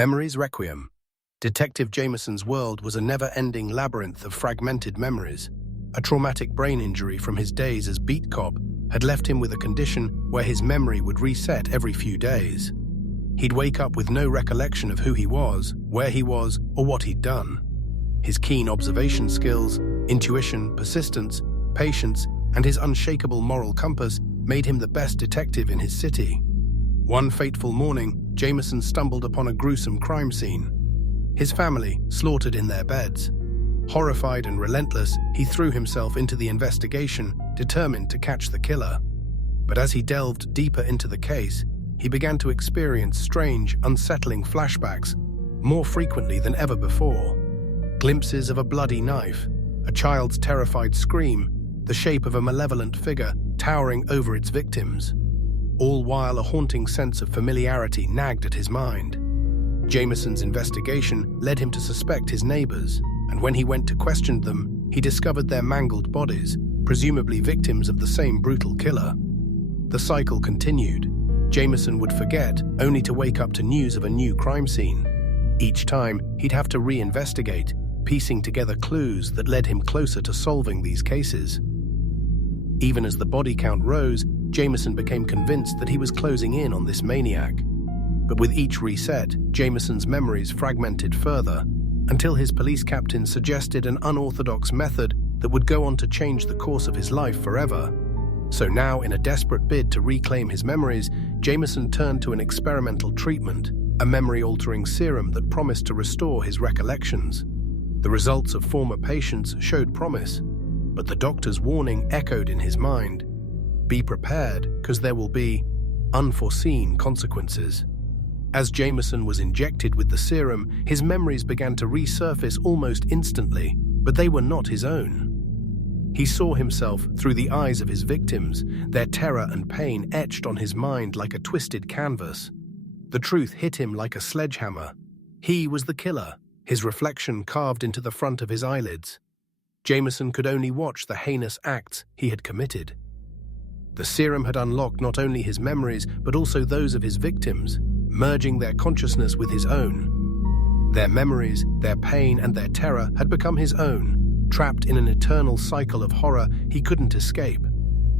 Memories Requiem. Detective Jameson's world was a never-ending labyrinth of fragmented memories. A traumatic brain injury from his days as beat cop had left him with a condition where his memory would reset every few days. He'd wake up with no recollection of who he was, where he was, or what he'd done. His keen observation skills, intuition, persistence, patience, and his unshakable moral compass made him the best detective in his city. One fateful morning, Jameson stumbled upon a gruesome crime scene. His family slaughtered in their beds. Horrified and relentless, he threw himself into the investigation, determined to catch the killer. But as he delved deeper into the case, he began to experience strange, unsettling flashbacks, more frequently than ever before. Glimpses of a bloody knife, a child's terrified scream, the shape of a malevolent figure towering over its victims. All while a haunting sense of familiarity nagged at his mind. Jameson's investigation led him to suspect his neighbors, and when he went to question them, he discovered their mangled bodies, presumably victims of the same brutal killer. The cycle continued. Jameson would forget, only to wake up to news of a new crime scene. Each time, he'd have to re-investigate, piecing together clues that led him closer to solving these cases. Even as the body count rose, Jameson became convinced that he was closing in on this maniac. But with each reset, Jameson's memories fragmented further, until his police captain suggested an unorthodox method that would go on to change the course of his life forever. So now, in a desperate bid to reclaim his memories, Jameson turned to an experimental treatment, a memory-altering serum that promised to restore his recollections. The results of former patients showed promise, but the doctor's warning echoed in his mind. Be prepared, because there will be unforeseen consequences. As Jameson was injected with the serum, his memories began to resurface almost instantly, but they were not his own. He saw himself through the eyes of his victims, their terror and pain etched on his mind like a twisted canvas. The truth hit him like a sledgehammer. He was the killer, his reflection carved into the front of his eyelids. Jameson could only watch the heinous acts he had committed. The serum had unlocked not only his memories, but also those of his victims, merging their consciousness with his own. Their memories, their pain, and their terror had become his own, trapped in an eternal cycle of horror he couldn't escape.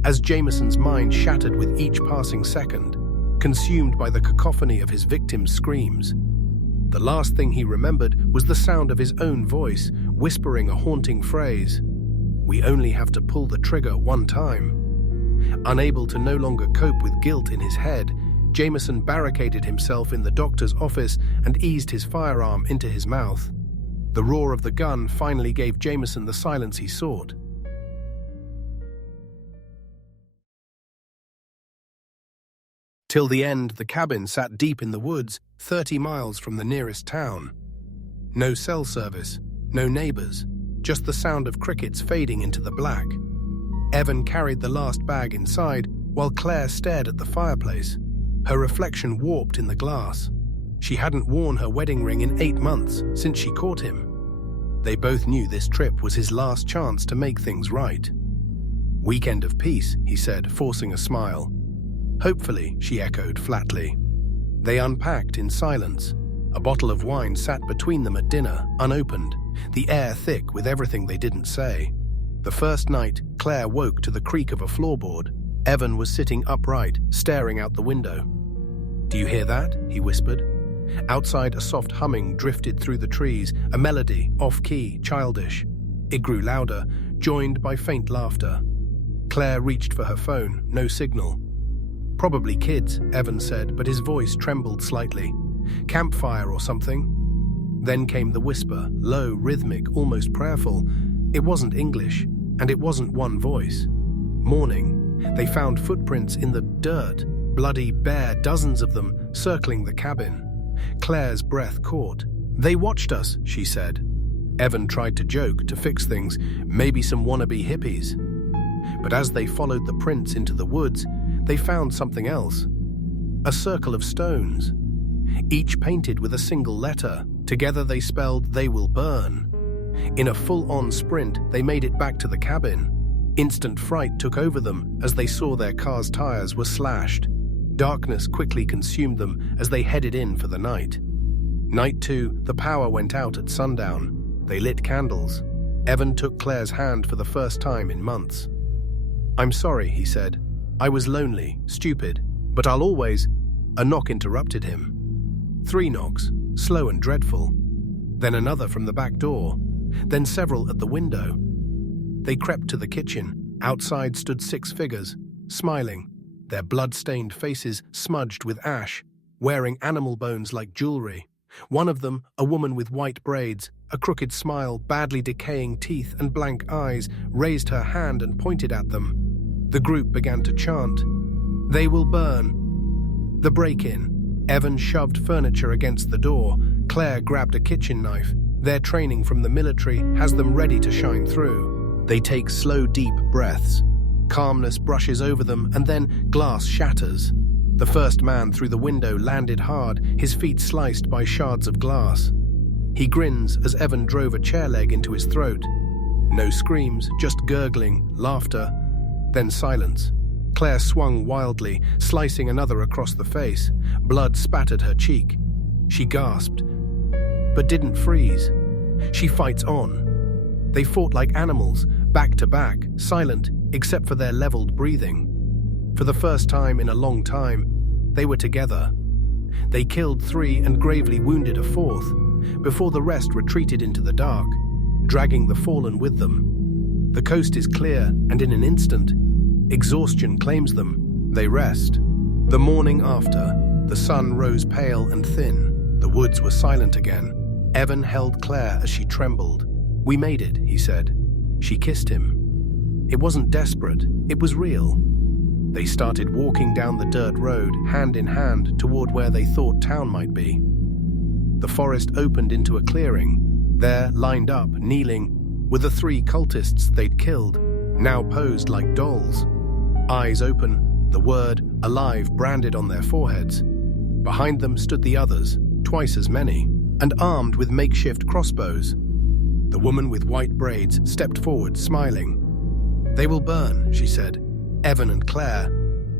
As Jameson's mind shattered with each passing second, consumed by the cacophony of his victims' screams, the last thing he remembered was the sound of his own voice, whispering a haunting phrase. "We only have to pull the trigger one time." Unable to no longer cope with guilt in his head, Jameson barricaded himself in the doctor's office and eased his firearm into his mouth. The roar of the gun finally gave Jameson the silence he sought. Till the end, the cabin sat deep in the woods, 30 miles from the nearest town. No cell service, no neighbors, just the sound of crickets fading into the black. Evan carried the last bag inside, while Claire stared at the fireplace, her reflection warped in the glass. She hadn't worn her wedding ring in 8 months since she caught him. They both knew this trip was his last chance to make things right. "Weekend of peace," he said, forcing a smile. "Hopefully," she echoed flatly. They unpacked in silence. A bottle of wine sat between them at dinner, unopened, the air thick with everything they didn't say. The first night, Claire woke to the creak of a floorboard. Evan was sitting upright, staring out the window. "Do you hear that?" he whispered. Outside, a soft humming drifted through the trees, a melody, off-key, childish. It grew louder, joined by faint laughter. Claire reached for her phone, no signal. "Probably kids," Evan said, but his voice trembled slightly. "Campfire or something?" Then came the whisper, low, rhythmic, almost prayerful. It wasn't English, and it wasn't one voice. Morning. They found footprints in the dirt, bloody, bare, dozens of them, circling the cabin. Claire's breath caught. "They watched us," she said. Evan tried to joke, to fix things, maybe some wannabe hippies. But as they followed the prints into the woods, they found something else. A circle of stones, each painted with a single letter. Together they spelled, "They will burn." In a full-on sprint, they made it back to the cabin. Instant fright took over them as they saw their car's tires were slashed. Darkness quickly consumed them as they headed in for the night. Night 2, the power went out at sundown. They lit candles. Evan took Claire's hand for the first time in months. "I'm sorry," he said. "I was lonely, stupid, but I'll always—" A knock interrupted him. 3 knocks, slow and dreadful. Then another from the back door. Then several at the window. They crept to the kitchen. Outside stood 6 figures, smiling, their blood-stained faces smudged with ash, wearing animal bones like jewelry. One of them, a woman with white braids, a crooked smile, badly decaying teeth and blank eyes, raised her hand and pointed at them. The group began to chant, "They will burn." The break-in. Evan shoved furniture against the door. Claire grabbed a kitchen knife. Their training from the military has them ready to shine through. They take slow, deep breaths. Calmness brushes over them, and then glass shatters. The first man through the window landed hard, his feet sliced by shards of glass. He grins as Evan drove a chair leg into his throat. No screams, just gurgling, laughter, then silence. Claire swung wildly, slicing another across the face. Blood spattered her cheek. She gasped, but didn't freeze. She fights on. They fought like animals, back to back, silent, except for their leveled breathing. For the first time in a long time, they were together. They killed 3 and gravely wounded a 4th, before the rest retreated into the dark, dragging the fallen with them. The coast is clear, and in an instant, exhaustion claims them. They rest. The morning after, the sun rose pale and thin. The woods were silent again. Evan held Claire as she trembled. "We made it," he said. She kissed him. It wasn't desperate, it was real. They started walking down the dirt road, hand in hand, toward where they thought town might be. The forest opened into a clearing. There, lined up, kneeling, were the 3 cultists they'd killed, now posed like dolls. Eyes open, the word "alive" branded on their foreheads. Behind them stood the others, twice as many, and armed with makeshift crossbows. The woman with white braids stepped forward, smiling. "They will burn," she said. Evan and Claire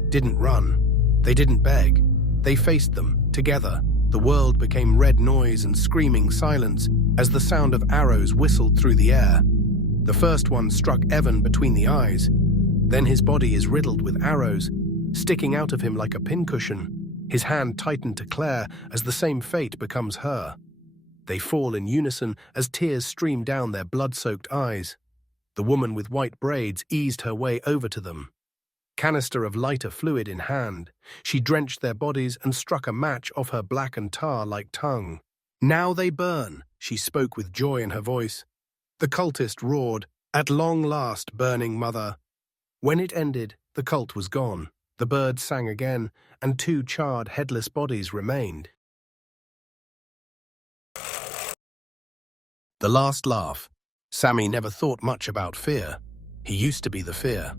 didn't run. They didn't beg. They faced them, together. The world became red noise and screaming silence as the sound of arrows whistled through the air. The first one struck Evan between the eyes. Then his body is riddled with arrows, sticking out of him like a pincushion. His hand tightened to Claire as the same fate becomes her. They fall in unison as tears stream down their blood-soaked eyes. The woman with white braids eased her way over to them. Canister of lighter fluid in hand, she drenched their bodies and struck a match off her blackened tar-like tongue. "Now they burn," she spoke with joy in her voice. The cultist roared, "At long last, burning mother." When it ended, the cult was gone. The birds sang again, and 2 charred, headless bodies remained. The last laugh. Sammy never thought much about fear. He used to be the fear.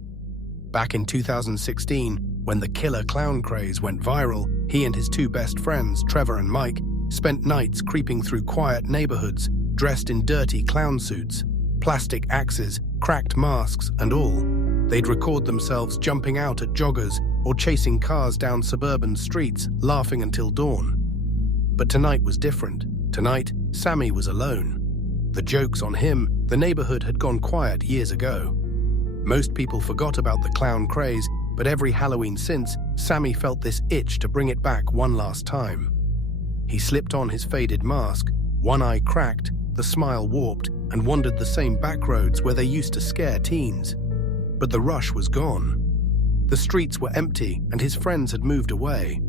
Back in 2016, when the killer clown craze went viral, he and his 2 best friends, Trevor and Mike, spent nights creeping through quiet neighborhoods, dressed in dirty clown suits, plastic axes, cracked masks, and all. They'd record themselves jumping out at joggers or chasing cars down suburban streets, laughing until dawn. But tonight was different. Tonight, Sammy was alone. The joke's on him. The neighborhood had gone quiet years ago. Most people forgot about the clown craze, but every Halloween since, Sammy felt this itch to bring it back one last time. He slipped on his faded mask, one eye cracked, the smile warped, and wandered the same back roads where they used to scare teens. But the rush was gone. The streets were empty, and his friends had moved away.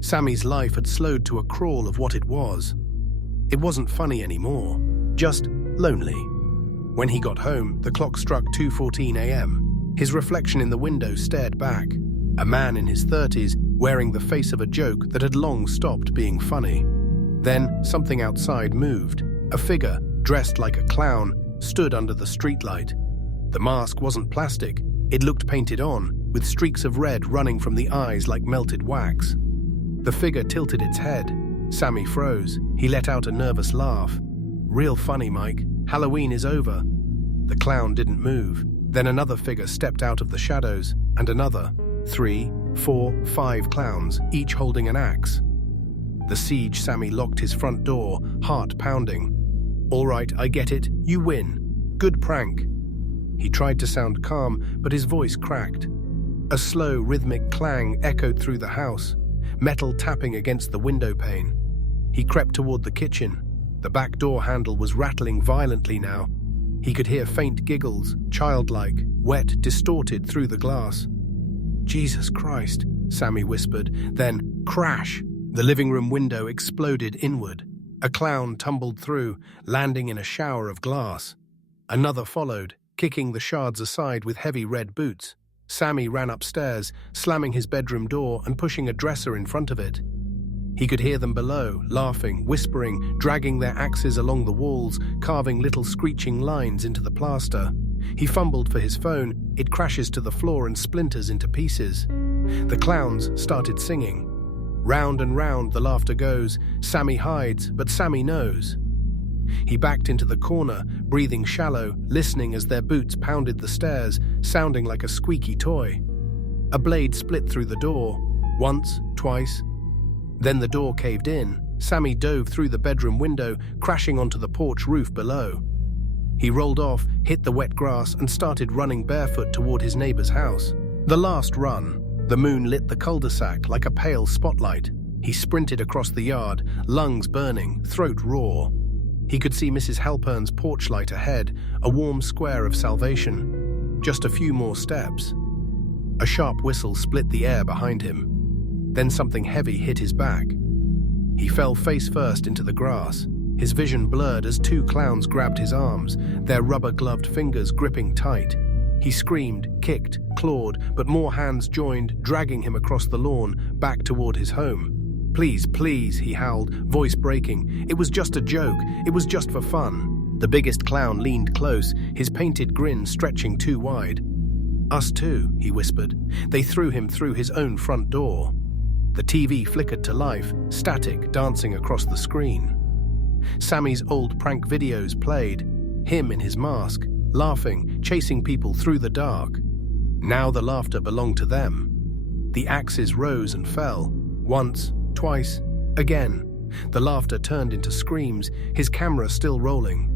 Sammy's life had slowed to a crawl of what it was. It wasn't funny anymore, just lonely. When he got home, the clock struck 2:14 a.m. His reflection in the window stared back. A man in his 30s, wearing the face of a joke that had long stopped being funny. Then, something outside moved. A figure, dressed like a clown, stood under the streetlight. The mask wasn't plastic. It looked painted on, with streaks of red running from the eyes like melted wax. The figure tilted its head. Sammy froze. He let out a nervous laugh. "Real funny, Mike. Halloween is over." The clown didn't move. Then another figure stepped out of the shadows, and another. 3, 4, 5 clowns, each holding an axe. The siege, Sammy locked his front door, heart pounding. "All right, I get it. You win. Good prank." He tried to sound calm, but his voice cracked. A slow, rhythmic clang echoed through the house, metal tapping against the window pane. He crept toward the kitchen. The back door handle was rattling violently now. He could hear faint giggles, childlike, wet, distorted through the glass. "Jesus Christ," Sammy whispered. Then, crash! The living room window exploded inward. A clown tumbled through, landing in a shower of glass. Another followed, kicking the shards aside with heavy red boots. Sammy ran upstairs, slamming his bedroom door and pushing a dresser in front of it. He could hear them below, laughing, whispering, dragging their axes along the walls, carving little screeching lines into the plaster. He fumbled for his phone. It crashes to the floor and splinters into pieces. The clowns started singing. Round and round the laughter goes. Sammy hides, but Sammy knows. He backed into the corner, breathing shallow, listening as their boots pounded the stairs, sounding like a squeaky toy. A blade split through the door, once, twice. Then the door caved in. Sammy dove through the bedroom window, crashing onto the porch roof below. He rolled off, hit the wet grass, and started running barefoot toward his neighbor's house. The last run. The moon lit the cul-de-sac like a pale spotlight. He sprinted across the yard, lungs burning, throat raw. He could see Mrs. Halpern's porch light ahead, a warm square of salvation. Just a few more steps. A sharp whistle split the air behind him. Then something heavy hit his back. He fell face first into the grass. His vision blurred as two clowns grabbed his arms, their rubber-gloved fingers gripping tight. He screamed, kicked, clawed, but more hands joined, dragging him across the lawn, back toward his home. "Please, please," he howled, voice breaking. "It was just a joke. It was just for fun." The biggest clown leaned close, his painted grin stretching too wide. "Us too," he whispered. They threw him through his own front door. The TV flickered to life, static dancing across the screen. Sammy's old prank videos played, him in his mask, laughing, chasing people through the dark. Now the laughter belonged to them. The axes rose and fell, once, twice, again. The laughter turned into screams, his camera still rolling.